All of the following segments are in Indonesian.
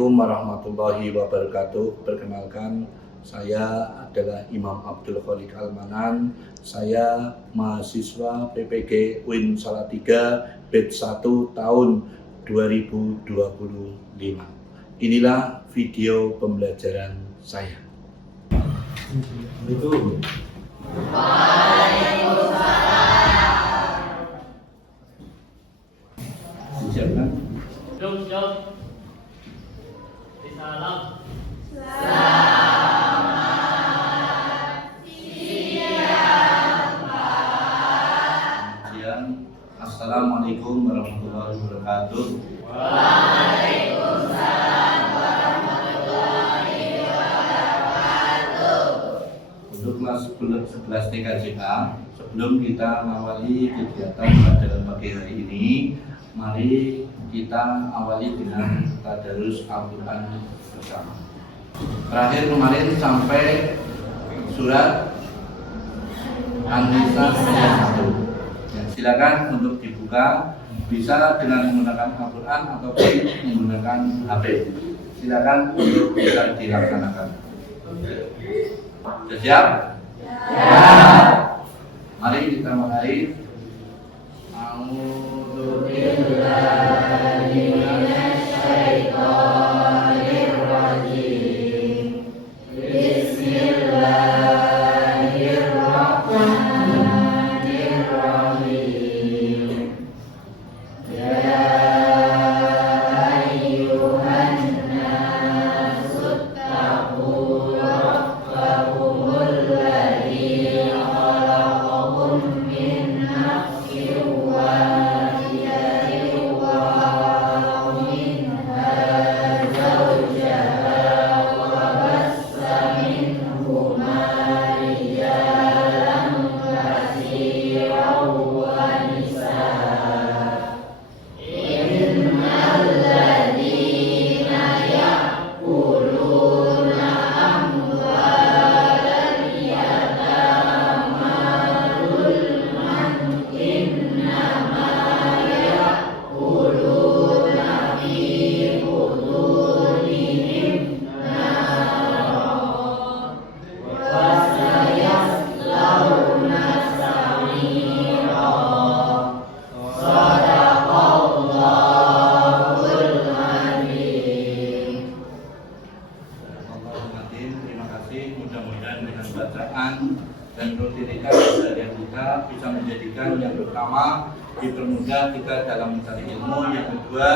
Assalamualaikum warahmatullahi wabarakatuh. Perkenalkan, saya adalah Imam Abdul Khalik Almanan. Saya mahasiswa PPG UIN Salatiga batch 1 tahun 2025. Inilah video pembelajaran saya. Siapkan. Jom. Salam. Assalamualaikum warahmatullahi wabarakatuh. Waalaikumsalam warahmatullahi wabarakatuh. Untuk kelas 11 TKJA, sebelum kita mengawali kegiatan pada pagi hari ini, mari kita awali dengan tadarus Al-Quran bersama. Terakhir kemarin sampai surat An-Nisa ayat 1. Ya, silakan untuk dibuka, bisa dengan menggunakan Al-Quran ataupun menggunakan HP. Silakan untuk bisa dilaksanakan. Sudah siap? Ya. Mari kita mulai. Mudah-mudahan dengan bacaan dan rutinitas keseharian kita bisa menjadikan yang pertama dipermudah kita dalam mencari ilmu, yang kedua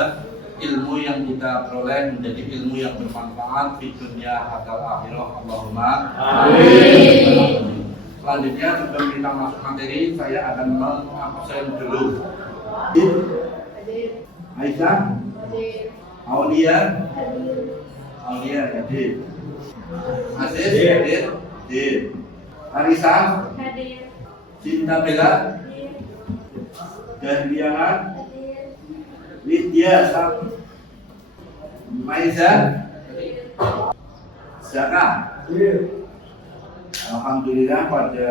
ilmu yang kita peroleh menjadi ilmu yang bermanfaat di dunia atau akhirah. Allahumma amin. Selanjutnya sebelum kita masuk materi, saya akan mengabsen dulu. Aisyah, Aulia, hadir. Aziz, hadir. Arisa, Hadir. Cinta Bella, Hadir. Dahliana, Widya, Maiza, Zaka. Alhamdulillah pada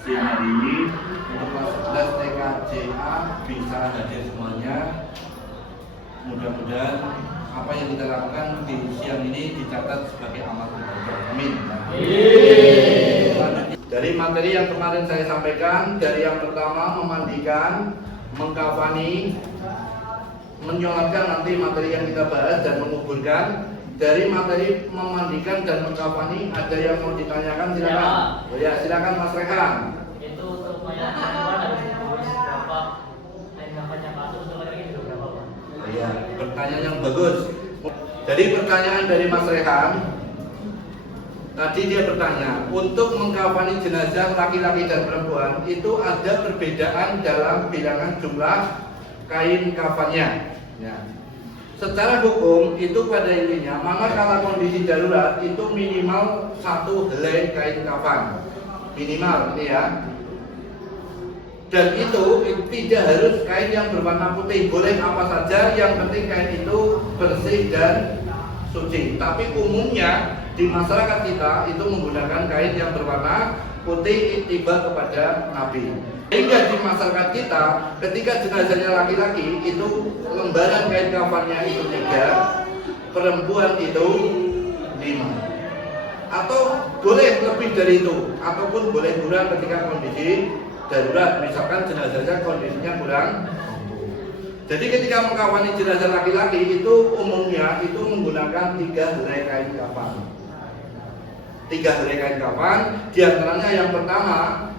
siang hari ini untuk kelas 11 TKJA bisa hadir semuanya. Mudah-mudahan apa yang kita lakukan di siang ini dicatat sebagai amal ibadah. Amin. Dari materi yang kemarin saya sampaikan, dari yang pertama memandikan, mengkafani, menyolatkan, nanti materi yang kita bahas, dan menguburkan. Dari materi memandikan dan mengkafani, ada yang mau ditanyakan? Silakan. Ya, silakan Mas Rehan. Itu untuk menyatakan harus ditulis berapa dan kapannya kasus itu berapa, Pak? Ya, pertanyaan yang bagus. Jadi pertanyaan dari Mas Rehan, tadi dia bertanya, untuk mengkafani jenazah laki-laki dan perempuan itu ada perbedaan dalam bilangan jumlah kain kafannya. Ya. Secara hukum itu pada intinya, manakala kondisi darurat itu minimal 1 helai kain kafan, minimal ini ya. Dan itu tidak harus kain yang berwarna putih, boleh apa saja, yang penting kain itu bersih dan suci. Tapi umumnya di masyarakat kita itu menggunakan kain yang berwarna putih ittiba kepada Nabi. Sehingga di masyarakat kita ketika jenazahnya laki-laki itu lembaran kain kafannya itu 3, perempuan itu 5. Atau boleh lebih dari itu, ataupun boleh kurang ketika kondisi darurat, misalkan jenazahnya kondisinya kurang. Jadi ketika mengkafani jenazah laki-laki itu umumnya itu menggunakan 3 helai kain kafan. 3 helai kain kafan, diantaranya yang pertama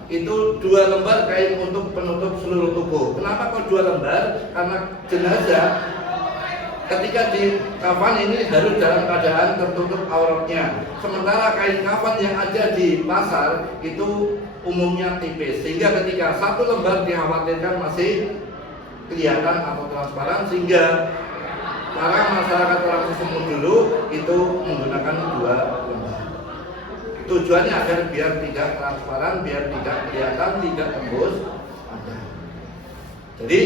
itu 2 lembar kain untuk penutup seluruh tubuh. Kenapa kok 2 lembar? Karena jenazah ketika di kafan ini harus dalam keadaan tertutup auratnya. Sementara kain kafan yang ada di pasar itu umumnya tipis, sehingga ketika 1 lembar dikhawatirkan masih kelihatan atau transparan, sehingga para masyarakat orang Sumut dulu itu menggunakan 2 lembar. Tujuannya agar biar tidak transparan, biar tidak kelihatan, tidak tembus. Jadi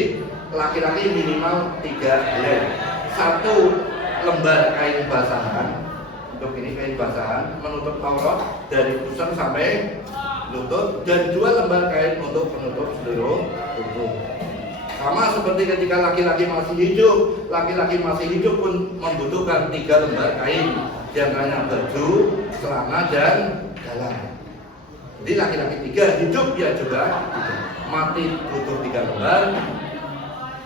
laki-laki minimal 3 helai. 1 lembar kain basahan, untuk ini kain basahan menutup aurat dari pusar sampai lutut, dan 2 lembar kain untuk penutup seluruh tubuh. Sama seperti ketika laki-laki masih hidup, laki-laki masih hidup pun membutuhkan 3 lembar kain, diantaranya baju, celana, dan dalam. Jadi laki-laki 3, hidup ya juga mati butuh 3 lembar,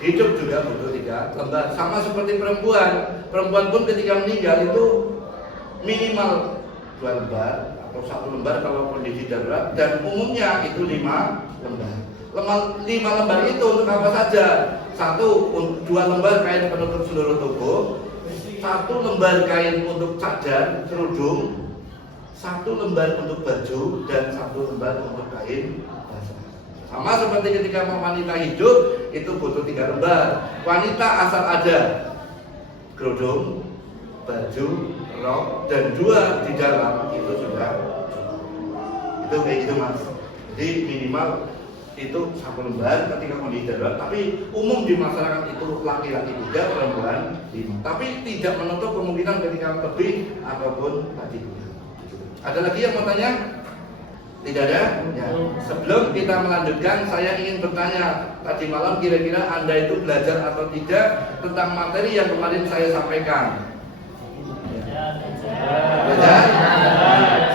hidup juga butuh 3 lembar. Sama seperti perempuan, perempuan pun ketika meninggal itu minimal 2 lembar atau 1 lembar kalau kondisi darurat, dan umumnya itu 5 lembar. 5 lembar itu untuk apa saja? 1, 2 lembar kain penutup seluruh tubuh, 1 lembar kain untuk cadar, kerudung, 1 lembar untuk baju, dan 1 lembar untuk kain basah. Sama seperti ketika wanita hidup itu butuh 3 lembar. Wanita asal ada kerudung, baju, rok, dan 2 di dalam itu sudah itu kayak gitu mas. Jadi minimal itu 1 lembar ketika kondisi darurat, tapi umum di masyarakat itu laki-laki 3, perempuan 5. Tapi tidak menutup kemungkinan ketika lebih ataupun tadi. Ada lagi yang mau tanya? Tidak ada? Ya. Sebelum kita melanjutkan, saya ingin bertanya, tadi malam kira-kira Anda itu belajar atau tidak tentang materi yang kemarin saya sampaikan? Belajar?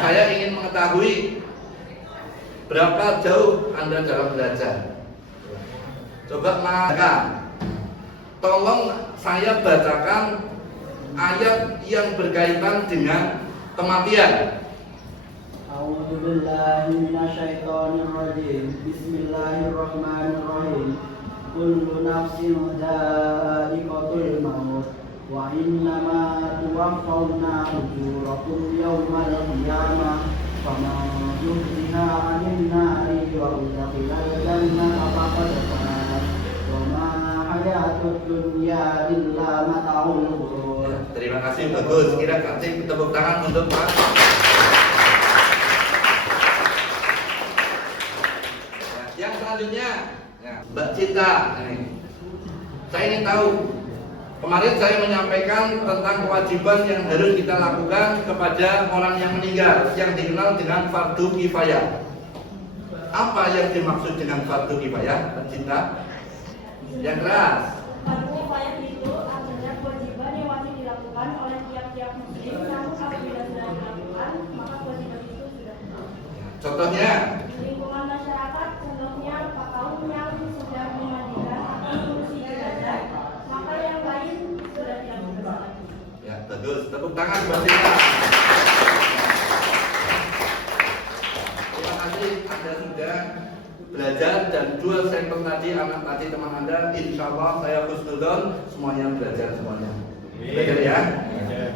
Saya ingin mengetahui berapa jauh Anda dalam belajar. Coba maka tolong saya bacakan ayat yang berkaitan dengan kematian. A'udzubillahi minasyaitonirrajim. Bismillahirrahmanirrahim. Kullu nafsin dha'iqatul maut wa innama tuwaffawna ujurakum yawmal qiyamah. Faman zuhziha 'anil nari wa udkhilal jannata faqad faz. Wa ma hayatud dunya illa mata'ul ghurur. Terima kasih, bagus. Kira kasih tepuk tangan untuk Pak. Yang selanjutnya, ya, Mbak Cinta. Saya ingin tahu. Kemarin saya menyampaikan tentang kewajiban yang harus kita lakukan kepada orang yang meninggal, yang dikenal dengan fardu kifayah. Apa yang dimaksud dengan fardu kifayah, Mbak Cinta? Yang keras. Fardu kifayah itu artinya kewajiban yang wajib dilakukan oleh tiap-tiap muslim, namun apabila sudah dilakukan, maka kewajiban itu sudah. Contohnya? Di lingkungan masyarakat, contohnya Pak kaum yang sudah memandikan atau mengurusi jenazah, maka yang lain sudah dilakukan. Ya, bagus. Tepuk tangan buat kita. Terima kasih Anda sudah belajar, dan 2 sampel tadi anak tadi teman Anda, insya Allah saya husnudzon semuanya belajar semuanya. Belajar ya.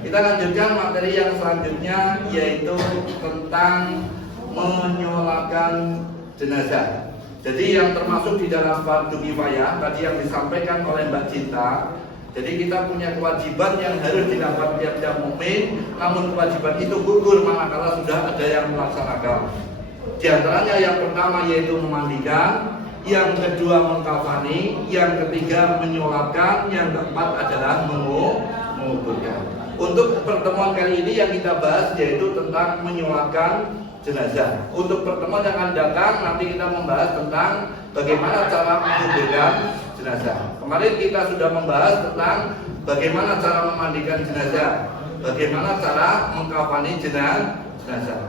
Kita lanjutkan materi yang selanjutnya, yaitu tentang menyolatkan jenazah. Jadi yang termasuk di dalam fardu kifayah tadi yang disampaikan oleh Mbak Cinta. Jadi kita punya kewajiban yang harus dilakukan tiap-tiap mukmin, namun kewajiban itu gugur manakala sudah ada yang melaksanakan. Di antaranya yang pertama yaitu memandikan, yang kedua mengkafani, yang ketiga menyolatkan, yang keempat adalah menguburkan. Untuk pertemuan kali ini yang kita bahas yaitu tentang menyolatkan jenazah. Untuk pertemuan yang akan datang nanti kita membahas tentang bagaimana cara menguburkan jenazah. Kemarin kita sudah membahas tentang bagaimana cara memandikan jenazah, bagaimana cara mengkafani jenazah.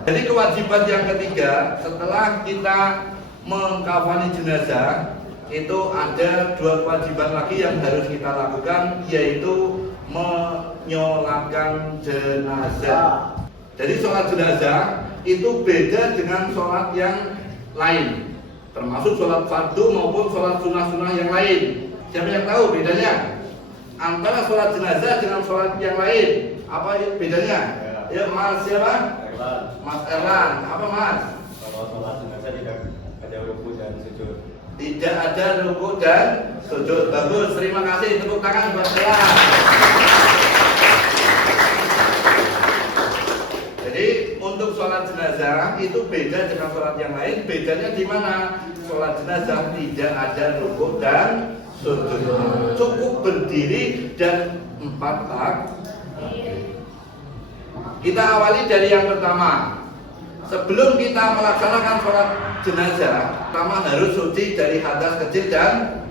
Jadi kewajiban yang ketiga setelah kita mengkafani jenazah itu ada dua kewajiban lagi yang harus kita lakukan, yaitu menyolatkan jenazah. Jadi sholat jenazah itu beda dengan sholat yang lain, termasuk sholat fardu maupun sholat sunnah-sunnah yang lain. Siapa yang tahu bedanya antara sholat jenazah dengan sholat yang lain? Apa bedanya? Ya Mas siapa? Mas Erlan. Apa Mas? Kalau sholat jenazah tidak ada ruku dan sujud. Tidak ada ruku dan sujud. Bagus, terima kasih. Tepuk tangan buat saya. Jadi untuk sholat jenazah itu beda dengan sholat yang lain. Bedanya di mana? Sholat jenazah tidak ada rukuk dan sujud, cukup berdiri dan 4 takbir. Kita awali dari yang pertama. Sebelum kita melaksanakan sholat jenazah, pertama harus suci dari hadas kecil dan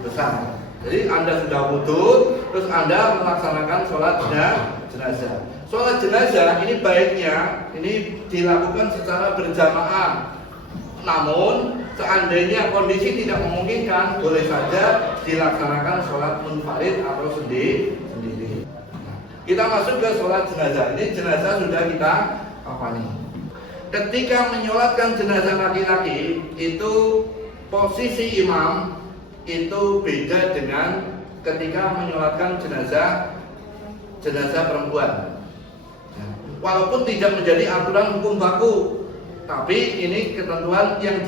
besar. Jadi Anda sudah wudu, terus Anda melaksanakan sholat jenazah. Sholat jenazah ini baiknya ini dilakukan secara berjamaah. Namun seandainya kondisi tidak memungkinkan, boleh saja dilaksanakan sholat munfarid atau sendiri. Kita masuk ke sholat jenazah. Ini jenazah sudah kita kafani. Ketika menyolatkan jenazah laki-laki itu posisi imam itu beda dengan ketika menyolatkan jenazah perempuan. Walaupun tidak menjadi aturan hukum baku, tapi ini ketentuan yang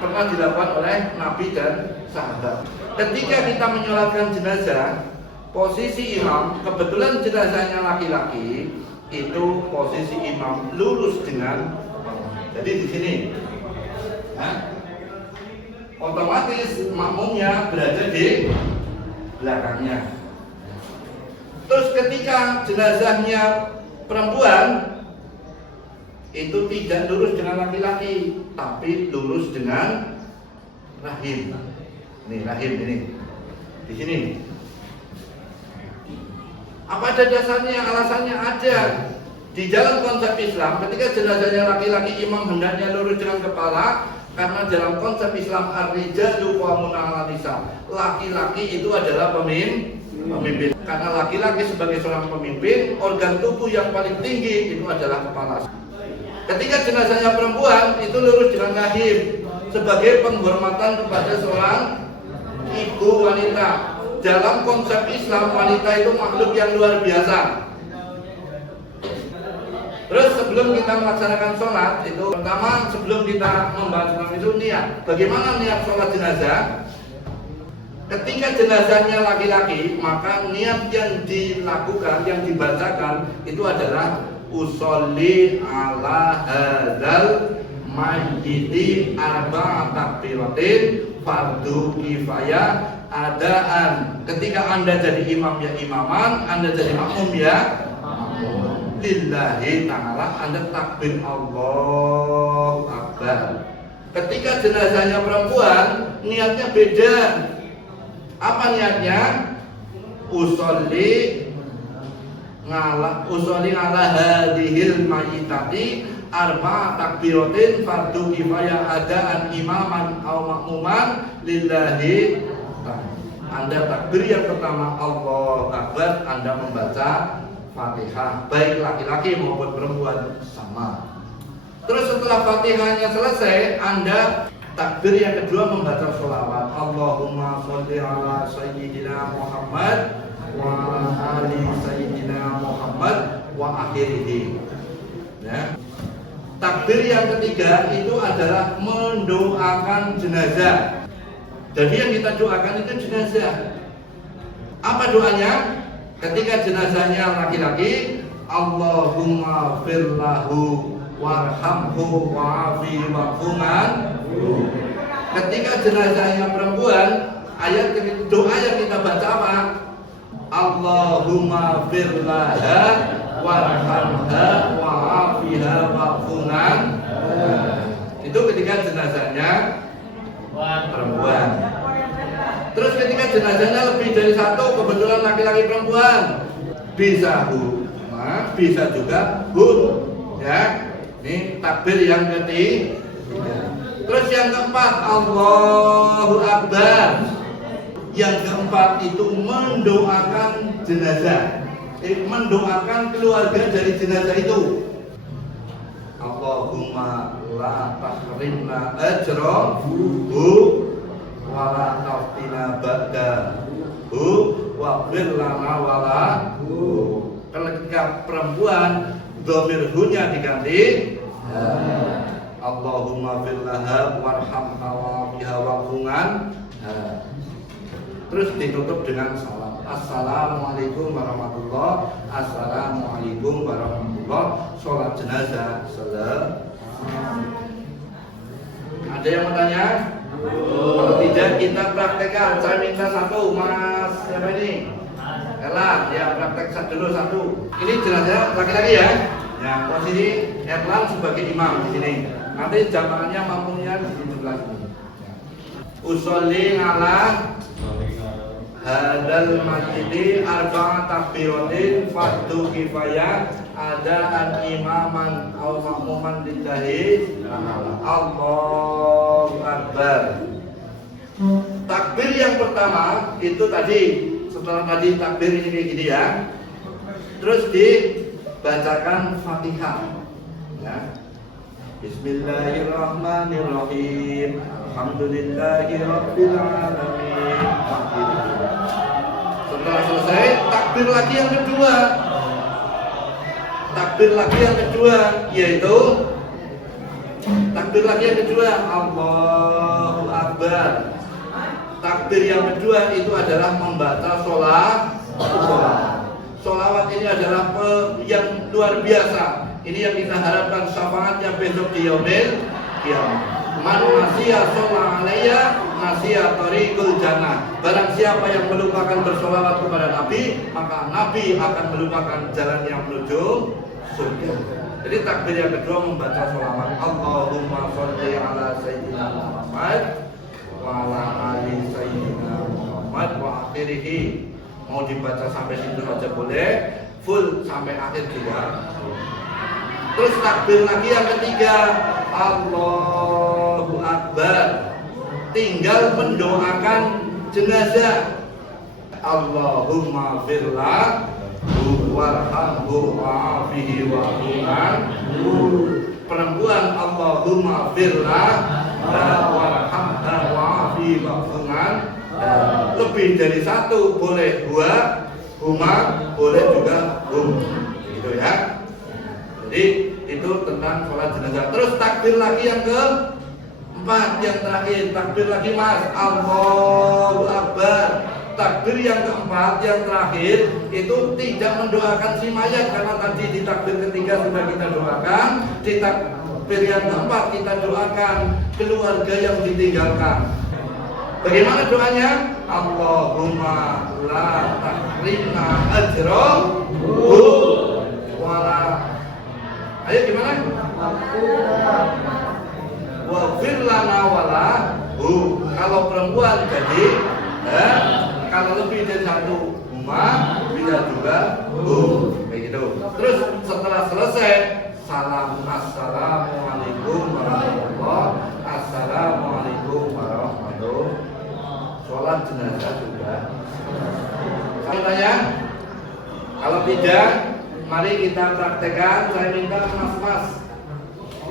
pernah dilakukan oleh Nabi dan sahabat. Ketika kita menyolatkan jenazah, posisi imam, kebetulan jenazahnya laki-laki, itu posisi imam lurus dengan, jadi di sini, otomatis makmumnya berada di belakangnya. Terus ketika jenazahnya perempuan itu tidak lurus dengan laki-laki, tapi lurus dengan rahim. Ini rahim ini di sini. Apa ada dasarnya? Alasannya ada. Di dalam konsep Islam, ketika jenazahnya laki-laki, imam hendaknya lurus dengan kepala, karena dalam konsep Islam ar-rijalu qawwamun 'alan nisa. Laki-laki itu adalah pemimpin. Karena laki-laki sebagai seorang pemimpin, organ tubuh yang paling tinggi itu adalah kepala. Ketika jenazahnya perempuan itu lurus dengan rahim sebagai penghormatan kepada seorang ibu wanita. Dalam konsep Islam, wanita itu makhluk yang luar biasa. Terus sebelum kita melaksanakan sholat itu, pertama sebelum kita membahas tentang itu niat. Bagaimana niat sholat jenazah? Ketika jenazahnya laki-laki, maka niat yang dilakukan, yang dibacakan itu adalah usolli ala hadzal mayyiti arba'a takbiratin fardu kifayah adaan. Ketika Anda jadi imam ya imaman, Anda jadi makmum ya makmum. Lillahi ta'ala Anda takbir Allahu Akbar. Ketika jenazahnya perempuan, niatnya beda. Apa niatnya? Usolli ala hadhil mayyitati arba takbiratin fardu kifayah adaan imaman aw makmuman lillahi. Anda takbir yang pertama Allahu Akbar, Anda membaca Fatihah, baik laki-laki maupun perempuan sama. Terus setelah Fatihahnya selesai, Anda takbir yang kedua membaca sholawat. Allahumma sholli ala sayyidina Muhammad wa ala ali sayyidina Muhammad wa akhirih. Ya. Takbir yang ketiga itu adalah mendoakan jenazah. Jadi yang kita doakan itu jenazah. Apa doanya? Ketika jenazahnya laki-laki, Allahumma firlahu warhamhu wa'afi wa'fuman. Ketika jenazahnya perempuan, doa yang kita baca apa? Allahumma firlaha warhamha wa'afiha wa'fuman. Itu ketika jenazahnya perempuan. Terus ketika jenazahnya lebih dari satu, kebetulan laki-laki perempuan, bisa huma, bisa juga hum, ya. Ini takbir yang ketiga. Terus yang keempat, Allahu Akbar. Yang keempat itu mendoakan jenazah, mendoakan keluarga dari jenazah itu. Allahumma la tahrimna ajrahu wa la taftina ba'dahu waghfir lana wa lahu. Ketika perempuan dhamir hu-nya diganti Allahumma fil laha warhamha wa'afiha wa'fu'an. Terus ditutup dengan salam. Assalamualaikum warahmatullahi wabarakatuh. Assalamualaikum warahmatullahi wabarakatuh. Sholat jenazah selesai. Ada yang mau tanya? Kalau tidak kita praktekkan. Saya minta satu, Mas siapa ini? Erlan, ya praktek dulu satu. Ini jenazah laki-laki ya. Ya, posisi Erlan sebagai imam di sini. Nanti jamaahnya makmumnya di sebelah sini. Usolli ala hadal masjidi arba'a takbiratin fardu kifayah adaan imaman aw makmuman lillahi Allahu Akbar. Takbir yang pertama itu tadi, setelah tadi takbir ini kayak gini ya, terus dibacakan Fatihah ya. Bismillahirrahmanirrahim. Alhamdulillahirabbil alamin. Setelah selesai, takbir lagi yang kedua. Takbir lagi yang kedua yaitu takbir lagi yang kedua Allahu Akbar. Takbir yang kedua itu adalah membaca sholawat ini adalah yang luar biasa. Ini yang kita harapkan syafaatnya besok di yaumil qiyamah. Man nasiya sholat alaiya nasiya tariqul jannah. Barang siapa yang melupakan bersolawat kepada Nabi, maka Nabi akan melupakan jalan yang menuju surga. Jadi takbir yang kedua membaca sholawat. Allahumma sholli ala sayyidina Muhammad wa ala ali sayyidina Muhammad wa akhirih. Mau dibaca sampai situ saja boleh, full sampai akhir juga. Terus takbir lagi yang ketiga Allahu Akbar. Tinggal mendoakan jenazah. Allahumma firlah warhamhu wa'afihi wa'fu'anhu. Perempuan Allahumma firlah warhamha wa'afihi wa'fu'anhu. Lebih dari satu boleh dua, huma boleh juga hum. Gitu ya. Jadi itu tentang sholat jenazah. Terus takbir lagi yang keempat, yang terakhir, takbir lagi Mas, Allahu Akbar. Takbir yang keempat, yang terakhir itu tidak mendoakan si mayat karena tadi di takbir ketiga sudah kita doakan. Di takbir yang keempat kita doakan keluarga yang ditinggalkan. Bagaimana doanya? Allahumma la tahrimna ajrahu wala. Ayo gimana? Waghfir lana walahu. Kalau perempuan jadi kalau lebih dari satu huma bisa juga kayak gitu. Terus setelah selesai salam assalamualaikum warahmatullahi wabarakatuh. Assalamualaikum warahmatullahi wabarakatuh. Sholat jenazah sudah. Kalau tanya, kalau tidak, mari kita praktekkan. Saya minta mas-mas,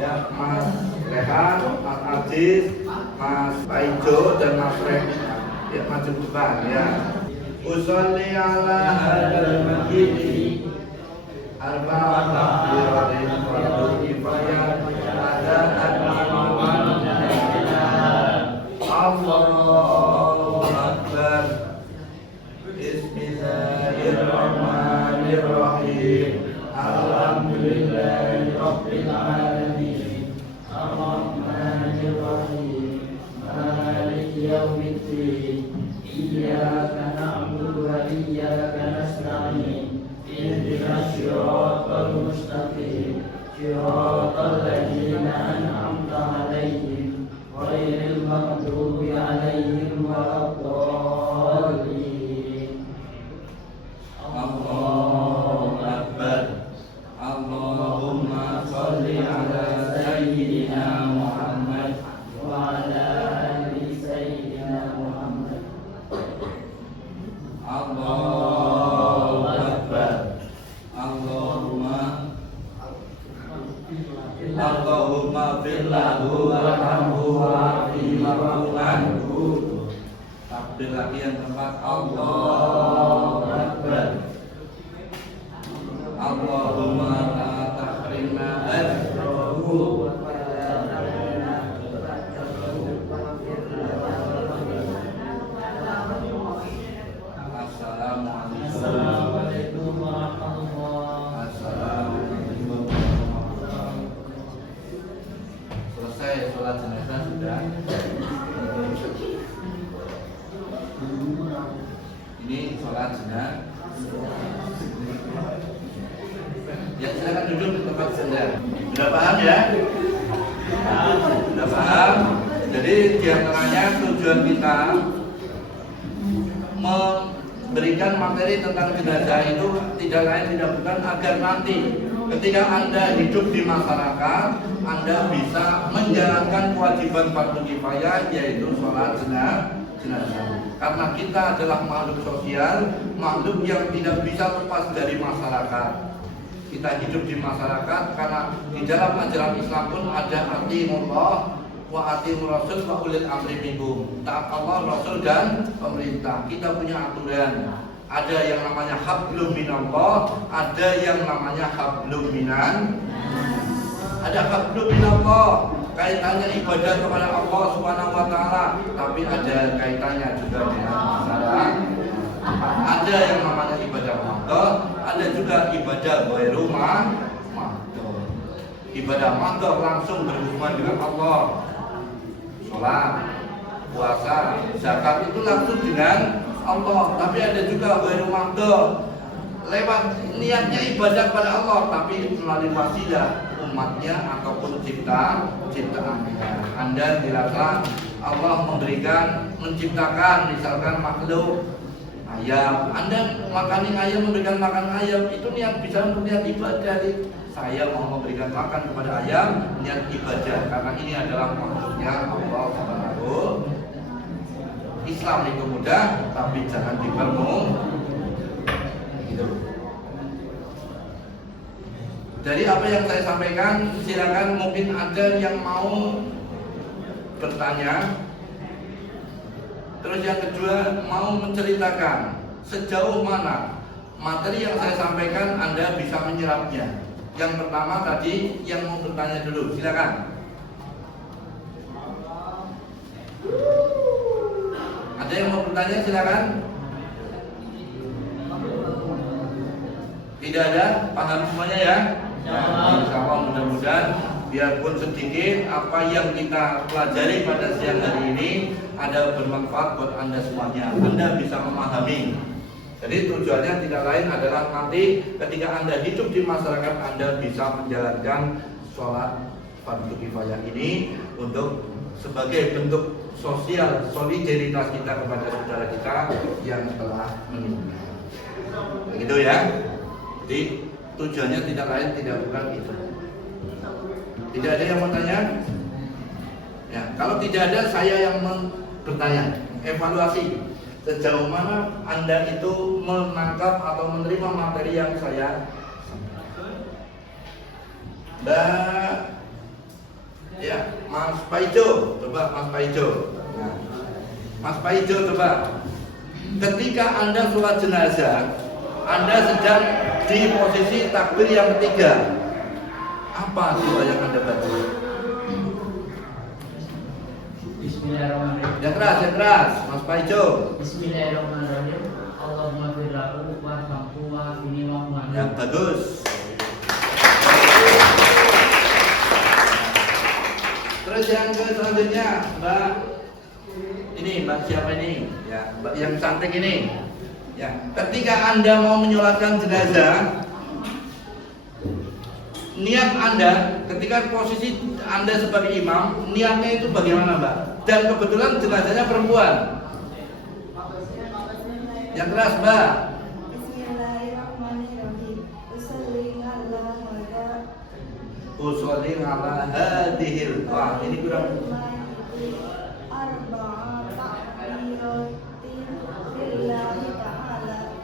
ya Mas Rehan, Mas Aziz, Mas Paijo dan Mas Rek, ya maju depan ya. Usolli ala hadal masjid arba'a takbiratin fardu kifayah adaan imaman Allahu Akbar. Bismillahirrahmanirrahim. Alhamdulillahirabbil alamin. Arrahmanirrahim. Maliki yaumiddin. Iyyaka na'budu wa iyyaka nasta'in. Ihdinas siratal mustaqim. Siratal ladzina an'amta 'alaihim ghairil maghdubi 'alaihim waladdallin. Takbir lagi yang keempat. Allahu Akbar. Allahumma la tahrimna ajrahu. Assalamualaikum warahmatullahi. Assalamualaikum. Selesai sholat jenazah sudah. Ini sholat jenazah. Ya silakan duduk di tempat Anda. Sudah paham ya? Sudah paham? Jadi diantaranya tujuan kita memberikan materi tentang jenazah itu tidak lain tidak bukan agar nanti ketika Anda hidup di masyarakat, Anda bisa menjalankan kewajiban fardu kifayah yaitu sholat jenazah. Karena kita adalah makhluk sosial, makhluk yang tidak bisa lepas dari masyarakat. Kita hidup di masyarakat karena di dalam ajaran Islam pun ada atiiullah wa atiiur rasul wa ulil amri minkum. Taat Allah, Rasul dan pemerintah. Kita punya aturan. Ada yang namanya hablum minallah, ada yang namanya hablum minan. Ada hablum minallah, kaitannya ibadah kepada Allah Subhanahu wa taala, tapi ada kaitannya juga dengan masyarakat. Ada yang namanya ibadah mahdoh, ada juga ibadah ghairu mahdoh. Ibadah mahdoh langsung berhubungan dengan Allah. Sholat, puasa, zakat itu langsung dengan Allah. Tapi ada juga ghairu mahdoh, lewat niatnya ibadah kepada Allah, tapi melalui wasilah umatnya ataupun ciptaannya. Anda dirasa Allah menciptakan misalkan makhluk ayam, Anda makani ayam, memberikan makan ayam, itu niat bisa untuk niat ibadah. Saya mau memberikan makan kepada ayam, niat ibadah, karena ini adalah makhluknya Allah Subhanahu. Islam itu mudah, tapi jangan gitu. Jadi apa yang saya sampaikan, silakan mungkin ada yang mau bertanya. Terus yang kedua, mau menceritakan sejauh mana materi yang saya sampaikan Anda bisa menyerapnya. Yang pertama tadi yang mau bertanya dulu, silakan. Ada yang mau bertanya, silakan. Tidak ada, paham semuanya ya? Insya Allah mudah-mudahan biarpun sedikit apa yang kita pelajari pada siang hari ini ada bermanfaat buat Anda semuanya. Anda bisa memahami. Jadi tujuannya tidak lain adalah nanti ketika Anda hidup di masyarakat, Anda bisa menjalankan sholat fardu kifayah ini untuk sebagai bentuk sosial solidaritas kita kepada saudara kita yang telah meninggal. Begitu ya. Jadi tujuannya tidak lain tidak bukan itu. Tidak ada yang mau tanya? Ya, kalau tidak ada saya yang bertanya. Evaluasi sejauh mana Anda itu menangkap atau menerima materi yang saya sampaikan. Ya, Mas Paijo, coba Mas Paijo. Nah, Mas Paijo coba. Ketika Anda sholat jenazah, Anda sedang di posisi takbir yang ketiga. Apa doa yang Anda baca? Bismillahirrahmanirrahim. Yang keras, Mas Paijo. Bismillahirrahmanirrahim. Allahumma firlahu warhamhu wa afini wa Yang mu'alim. bagus. Terus yang selanjutnya, Mbak. Ini Mbak siapa ini? Ya, Mbak yang cantik ini. Ya, ketika Anda mau menyolatkan jenazah, niat Anda ketika posisi Anda sebagai imam, niatnya itu bagaimana, Mbak? Dan kebetulan jenazahnya perempuan. Yang keras, Mbak. Bismillahirrahmanirrahim. Usolli ala hadhil. Wah, ini kurang.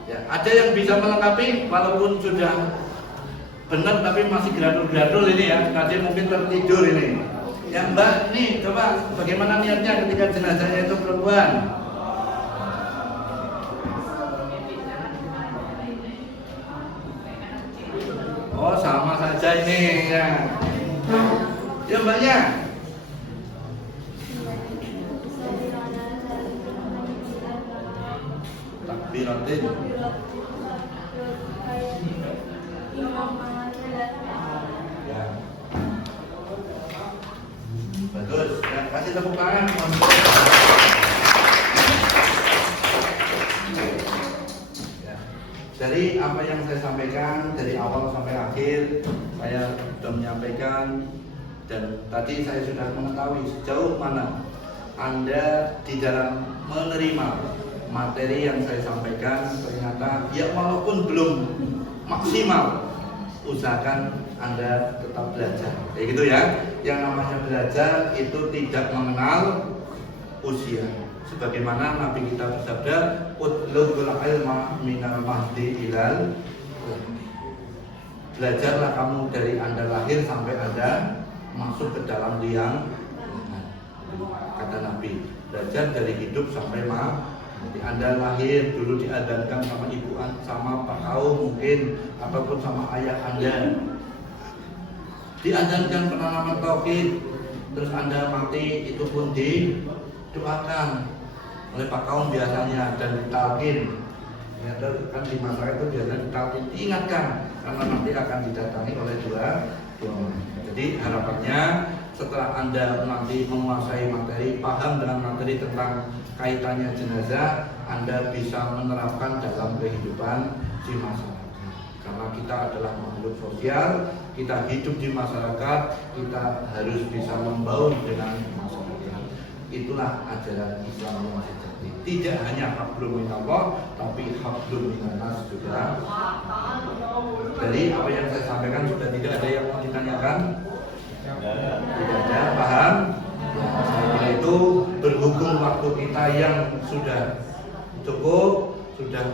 Ya, ada yang bisa melengkapi walaupun sudah benar tapi masih gradul-gradul ini ya. Tadi mungkin tertidur ini. Ya Mbak, nih coba bagaimana niatnya ketika jenazahnya itu perempuan? ini ya. Ya mbaknya. Takbiratin. Ya. Bagus. Ya, kasih tepuk tangan. Ya. Dari apa yang saya sampaikan dari awal sampai akhir, saya sudah menyampaikan dan tadi saya sudah mengetahui sejauh mana Anda di dalam menerima materi yang saya sampaikan. Ternyata ya walaupun belum maksimal, usahakan Anda tetap belajar. Kayak gitu ya. Yang namanya belajar itu tidak mengenal usia. Sebagaimana Nabi kita bersabda, "Utlubul ilma minal mahdi ilal." Belajarlah kamu dari Anda lahir sampai Anda masuk ke dalam liang. Kata Nabi, belajar dari hidup sampai mati. Anda lahir dulu diadankan sama ibu, sama Pak Kau mungkin, ataupun sama ayah Anda, diajarkan penanaman tauhid, terus Anda mati itu pun didoakan oleh Pak Kaum biasanya dan ditalkin. Ya, kan di masyarakat itu biasanya ditalkin, diingatkan karena nanti akan didatangi oleh dua orang. Jadi harapannya setelah Anda nanti menguasai materi, paham dengan materi tentang kaitannya jenazah, Anda bisa menerapkan dalam kehidupan di masyarakat. Karena kita adalah makhluk sosial, kita hidup di masyarakat, kita harus bisa membaur dengan masyarakat. Itulah ajaran Islam yang sejati. Tidak hanya hablum minallah, tapi hablum minannas juga. Dari apa yang saya sampaikan sudah tidak ada yang mau ditanyakan? Tidak ada, paham? Saya kira itu berhubung waktu kita yang sudah cukup, sudah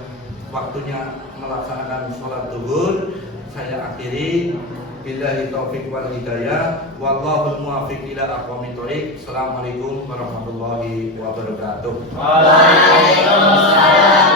waktunya melaksanakan sholat zuhur, saya akhiri. Billahi taufiq wal hidayah, wallahul muwaffiq ila aqwamit thoriq. Assalamualaikum warahmatullahi wabarakatuh. Waalaikumsalam.